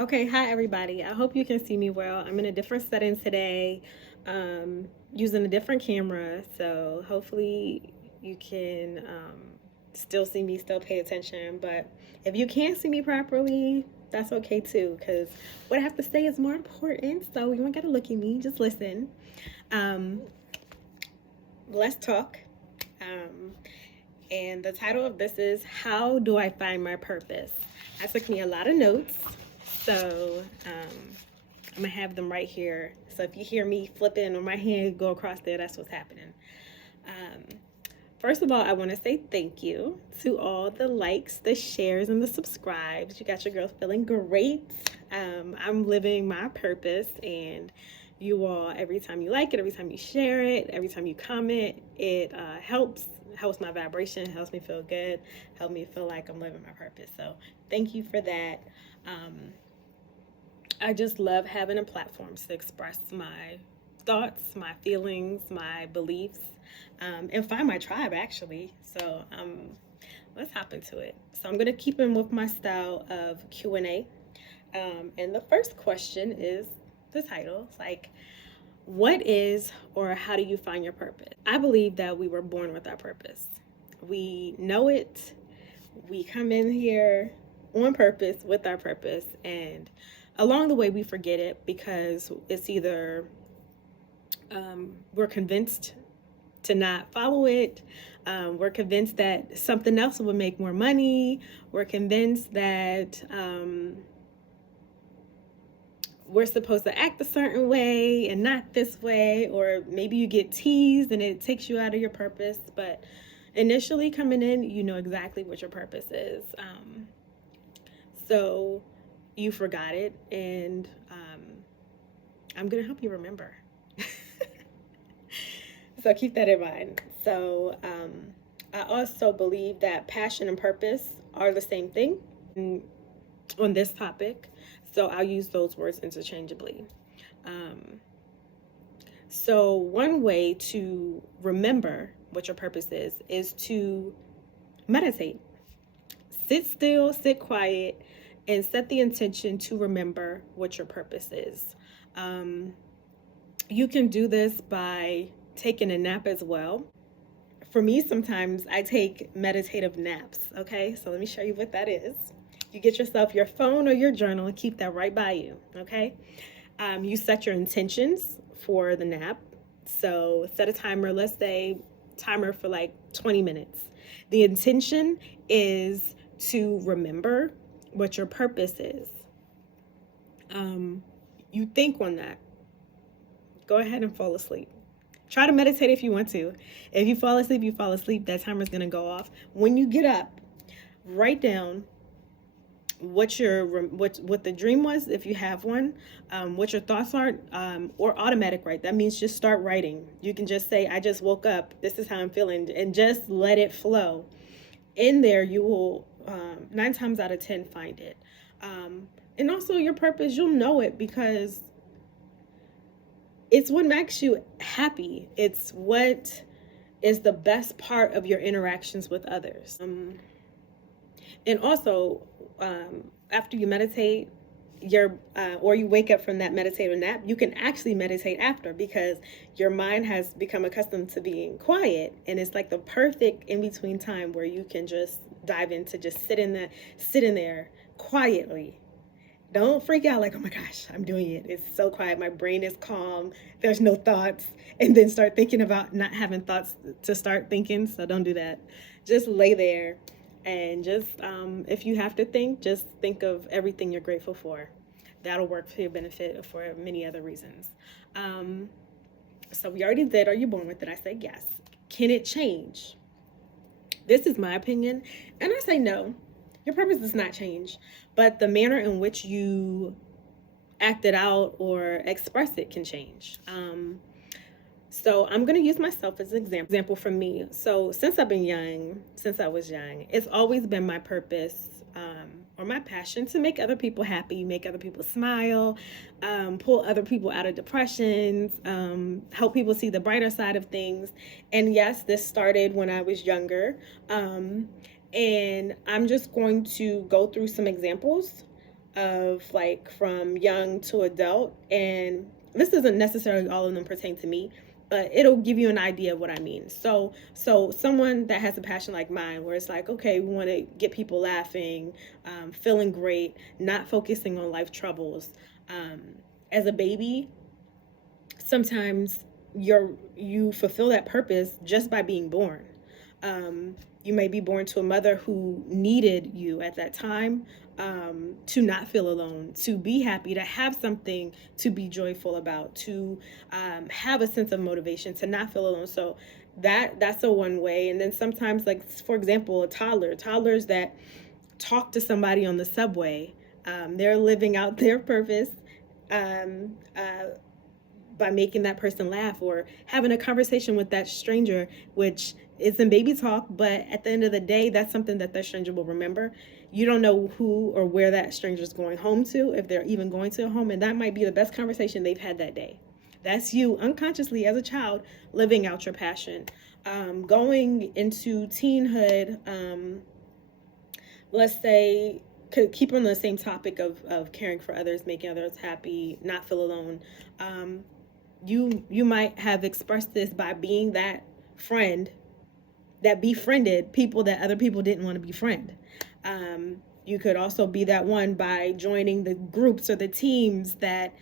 Okay, hi everybody. I hope you can see me well. I'm in a different setting today, using a different camera, so hopefully you can still see me, still pay attention. But if you can't see me properly, that's okay too, because what I have to say is more important. So you don't gotta look at me, just listen. Um, let's talk. Um, and the title of this is How Do I Find My Purpose? I took me a lot of notes, so I'm gonna have them right here. So if you hear me flipping or my hand go across there, that's what's happening. Um, First of all, I want to say thank you to all the likes, the shares, and the subscribes. You got your girl feeling great. I'm living my purpose, and you all, every time you like it, every time you share it, every time you comment, it helps my vibration, helps me feel good, helps me feel like I'm living my purpose. So thank you for that. Um, I just love having a platform to express my thoughts, my feelings, my beliefs, and find my tribe actually. So let's hop into it. So I'm gonna keep in with my style of Q&A. And the first question is the title. It's like, what is or how do you find your purpose? I believe that we were born with our purpose. We know it. We come in here on purpose with our purpose, and along the way we forget it because it's either we're convinced to not follow it. We're convinced that something else would make more money. We're convinced that we're supposed to act a certain way and not this way, or maybe you get teased and it takes you out of your purpose. But initially coming in, you know exactly what your purpose is. So you forgot it, and I'm going to help you remember. So keep that in mind. So I also believe that passion and purpose are the same thing on this topic. So I'll use those words interchangeably. Um, so one way to remember what your purpose is to meditate. Sit still, sit quiet, and set the intention to remember what your purpose is. You can do this by taking a nap as well. For me, sometimes I take meditative naps. Okay, so let me show you what that is. You get yourself your phone or your journal and keep that right by you. Okay, you set your intentions for the nap. So set a timer, let's say timer for like 20 minutes. The intention is to remember what your purpose is. You think on that. Go ahead and fall asleep. Try to meditate if you want to. If you fall asleep, you fall asleep. That timer is going to go off. When you get up, write down what the dream was, if you have one, what your thoughts are, or automatic write. That means just start writing. You can just say, I just woke up. This is how I'm feeling, and just let it flow. In there, you will 9 times out of 10 find it. And also your purpose, you'll know it because it's what makes you happy. It's what is the best part of your interactions with others. And also, after you meditate, or you wake up from that meditative nap, you can actually meditate after because your mind has become accustomed to being quiet, and it's like the perfect in between time where you can just dive into just sit in there quietly. Don't freak out like, oh my gosh, I'm doing it. It's so quiet. My brain is calm. There's no thoughts. And then start thinking about not having thoughts to start thinking. So don't do that. Just lay there and just, if you have to think, just think of everything you're grateful for. That'll work for your benefit for many other reasons. So we already did, are you born with it? I say yes. Can it change? This is my opinion. And I say no. Your purpose does not change, but the manner in which you act it out or express it can change. So I'm going to use myself as an example for me. So since I was young, it's always been my purpose or my passion to make other people happy, make other people smile, pull other people out of depressions, help people see the brighter side of things. And yes, this started when I was younger. And I'm just going to go through some examples of like from young to adult. And this doesn't necessarily all of them pertain to me, but it'll give you an idea of what I mean. So someone that has a passion like mine, where it's like, okay, we want to get people laughing, feeling great, not focusing on life troubles. Um, as a baby, sometimes you fulfill that purpose just by being born. You may be born to a mother who needed you at that time, to not feel alone, to be happy, to have something to be joyful about, to have a sense of motivation, to not feel alone. So that's a one way. And then sometimes, like for example, toddlers that talk to somebody on the subway, they're living out their purpose. Um, uh, by making that person laugh or having a conversation with that stranger, which is in baby talk, but at the end of the day, that's something that that stranger will remember. You don't know who or where that stranger is going home to, if they're even going to a home, and that might be the best conversation they've had that day. That's you unconsciously as a child living out your passion. Going into teenhood, let's say, could keep on the same topic of caring for others, making others happy, not feel alone. Um, you might have expressed this by being that friend that befriended people that other people didn't want to befriend. You could also be that one by joining the groups or the teams that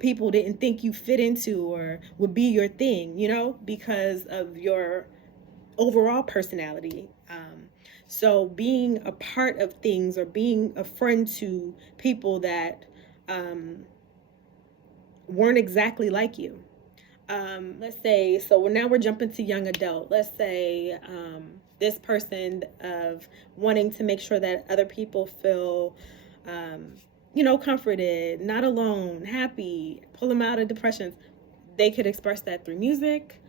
people didn't think you fit into or would be your thing, because of your overall personality. So being a part of things or being a friend to people that weren't exactly like you. Let's say, so now we're jumping to young adult. Let's say this person of wanting to make sure that other people feel, comforted, not alone, happy, pull them out of depressions. They could express that through music,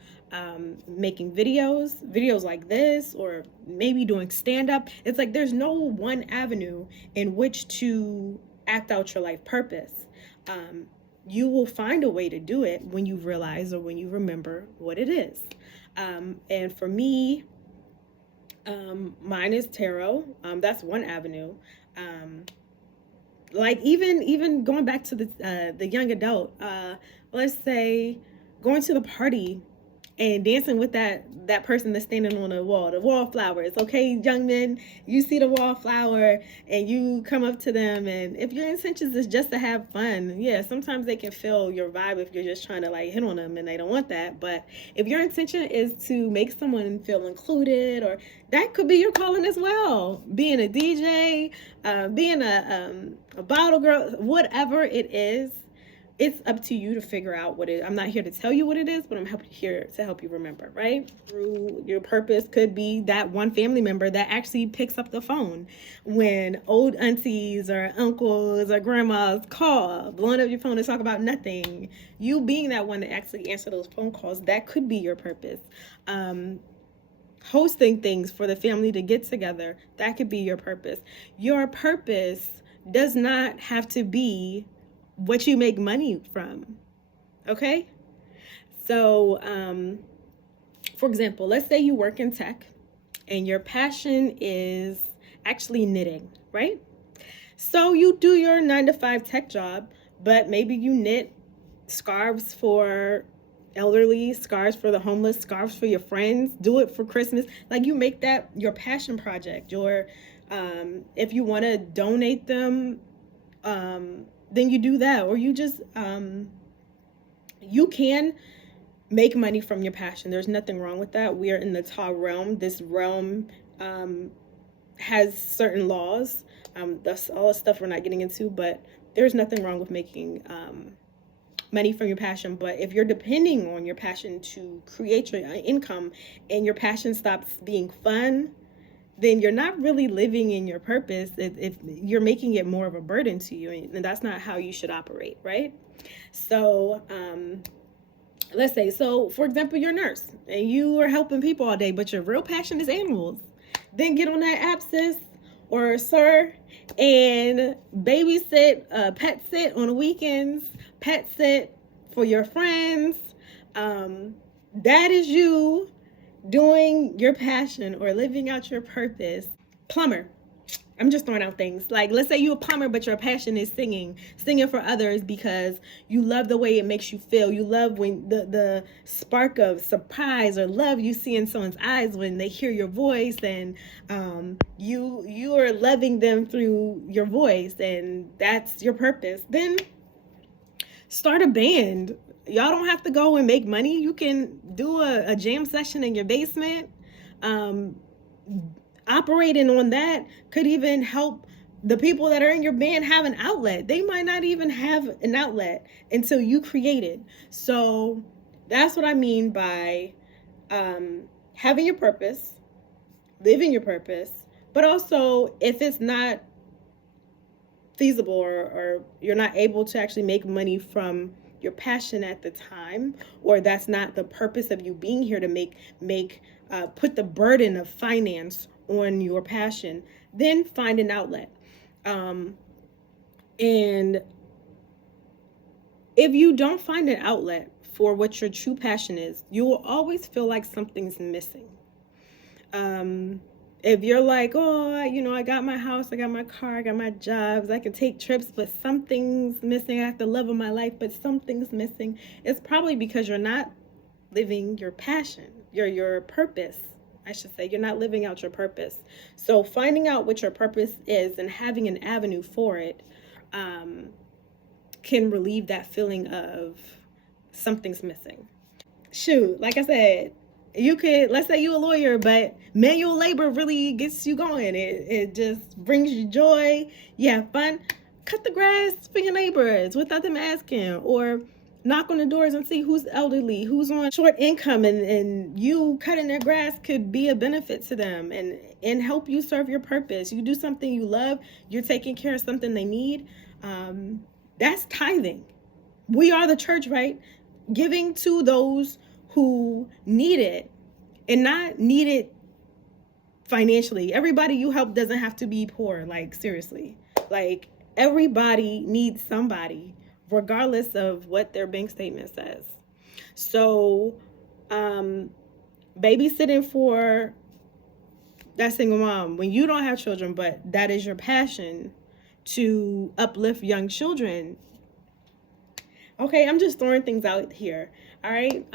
making videos like this, or maybe doing stand-up. It's like there's no one avenue in which to act out your life purpose. You will find a way to do it when you realize or when you remember what it is. And for me, mine is tarot. That's one avenue. Like even going back to the young adult, let's say going to the party and dancing with that person that's standing on the wallflowers. Okay, young men, you see the wallflower and you come up to them, and if your intentions is just to have fun, yeah, sometimes they can feel your vibe if you're just trying to like hit on them and they don't want that. But if your intention is to make someone feel included, or that could be your calling as well, being a DJ, being a bottle girl, whatever it is, it's up to you to figure out what it is. I'm not here to tell you what it is, but I'm here to help you remember, right? Through your purpose could be that one family member that actually picks up the phone when old aunties or uncles or grandmas call, blowing up your phone to talk about nothing. You being that one to actually answer those phone calls, that could be your purpose. Hosting things for the family to get together, that could be your purpose. Your purpose does not have to be what you make money from. Okay? So, for example, let's say you work in tech and your passion is actually knitting, right? So you do your 9-to-5 tech job, but maybe you knit scarves for elderly, scarves for the homeless, scarves for your friends, do it for Christmas. Like, you make that your passion project. Your if you want to donate them, then you do that. Or you just you can make money from your passion. There's nothing wrong with that. We are in the Ta realm. This realm has certain laws. That's all the stuff we're not getting into, but there's nothing wrong with making money from your passion. But if you're depending on your passion to create your income and your passion stops being fun, then you're not really living in your purpose. If you're making it more of a burden to you, and that's not how you should operate, right? So let's say, so for example, you're a nurse and you are helping people all day, but your real passion is animals. Then get on that app, sis or sir, and babysit, pet sit on the weekends, pet sit for your friends. That is you doing your passion or living out your purpose. Plumber. I'm just throwing out things. Like, let's say you're a plumber, but your passion is singing for others because you love the way it makes you feel. You love when the spark of surprise or love you see in someone's eyes when they hear your voice, and you are loving them through your voice, and that's your purpose. Then start a band. Y'all don't have to go and make money. You can do a jam session in your basement. Operating on that could even help the people that are in your band have an outlet. They might not even have an outlet until you create it. So that's what I mean by having your purpose, living your purpose, but also if it's not feasible or you're not able to actually make money from your passion at the time, or that's not the purpose of you being here to put the burden of finance on your passion, then find an outlet. And if you don't find an outlet for what your true passion is, you will always feel like something's missing. If you're like, oh, I got my house, I got my car, I got my jobs, I can take trips, but something's missing. I have the love of my life, but something's missing. It's probably because you're not living your passion, your purpose. I should say, you're not living out your purpose. So finding out what your purpose is and having an avenue for it can relieve that feeling of something's missing. Shoot, like I said, you could, let's say you're a lawyer, but manual labor really gets you going. It just brings you joy. You have fun. Cut the grass for your neighbors without them asking, or knock on the doors and see who's elderly, who's on short income, and you cutting their grass could be a benefit to them and help you serve your purpose. You do something you love, you're taking care of something they need. That's tithing. We are the church, right? Giving to those who need it, and not need it financially. Everybody you help doesn't have to be poor. Like, seriously. Like, everybody needs somebody, regardless of what their bank statement says. So, babysitting for that single mom, when you don't have children, but that is your passion to uplift young children. Okay, I'm just throwing things out here. All right.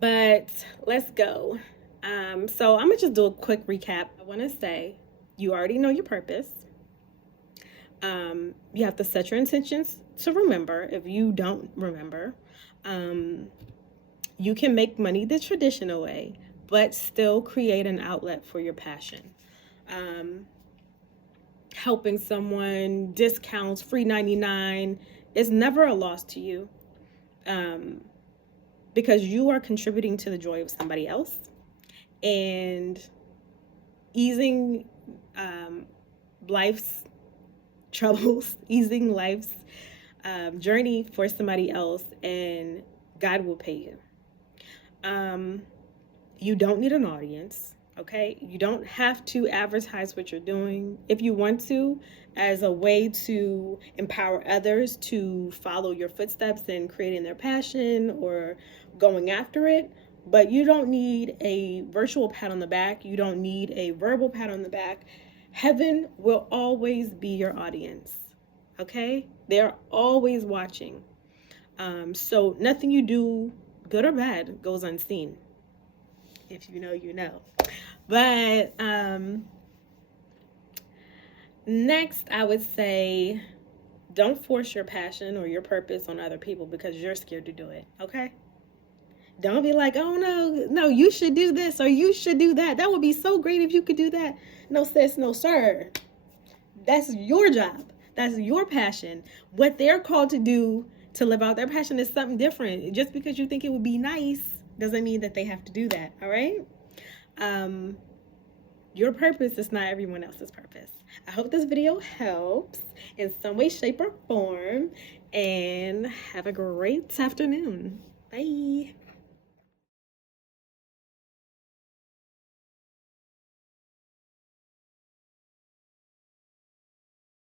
But let's go. So I'm gonna just do a quick recap. I want to say you already know your purpose. You have to set your intentions to remember. If you don't remember, you can make money the traditional way, but still create an outlet for your passion. Helping someone, discounts, free 99 is never a loss to you, because you are contributing to the joy of somebody else and easing life's troubles, easing life's journey for somebody else, and God will pay you. You don't need an audience, okay? You don't have to advertise what you're doing. If you want to, as a way to empower others to follow your footsteps in creating their passion or going after it, but you don't need a virtual pat on the back. You don't need a verbal pat on the back. Heaven will always be your audience, okay? They're always watching. So nothing you do, good or bad, goes unseen. If you know, you know. But next, I would say, don't force your passion or your purpose on other people because you're scared to do it, okay? Don't be like, oh, no, you should do this or you should do that. That would be so great if you could do that. No, sis, no, sir. That's your job. That's your passion. What they're called to do to live out their passion is something different. Just because you think it would be nice doesn't mean that they have to do that, all right? Your purpose is not everyone else's purpose. I hope this video helps in some way, shape, or form, and have a great afternoon. Bye.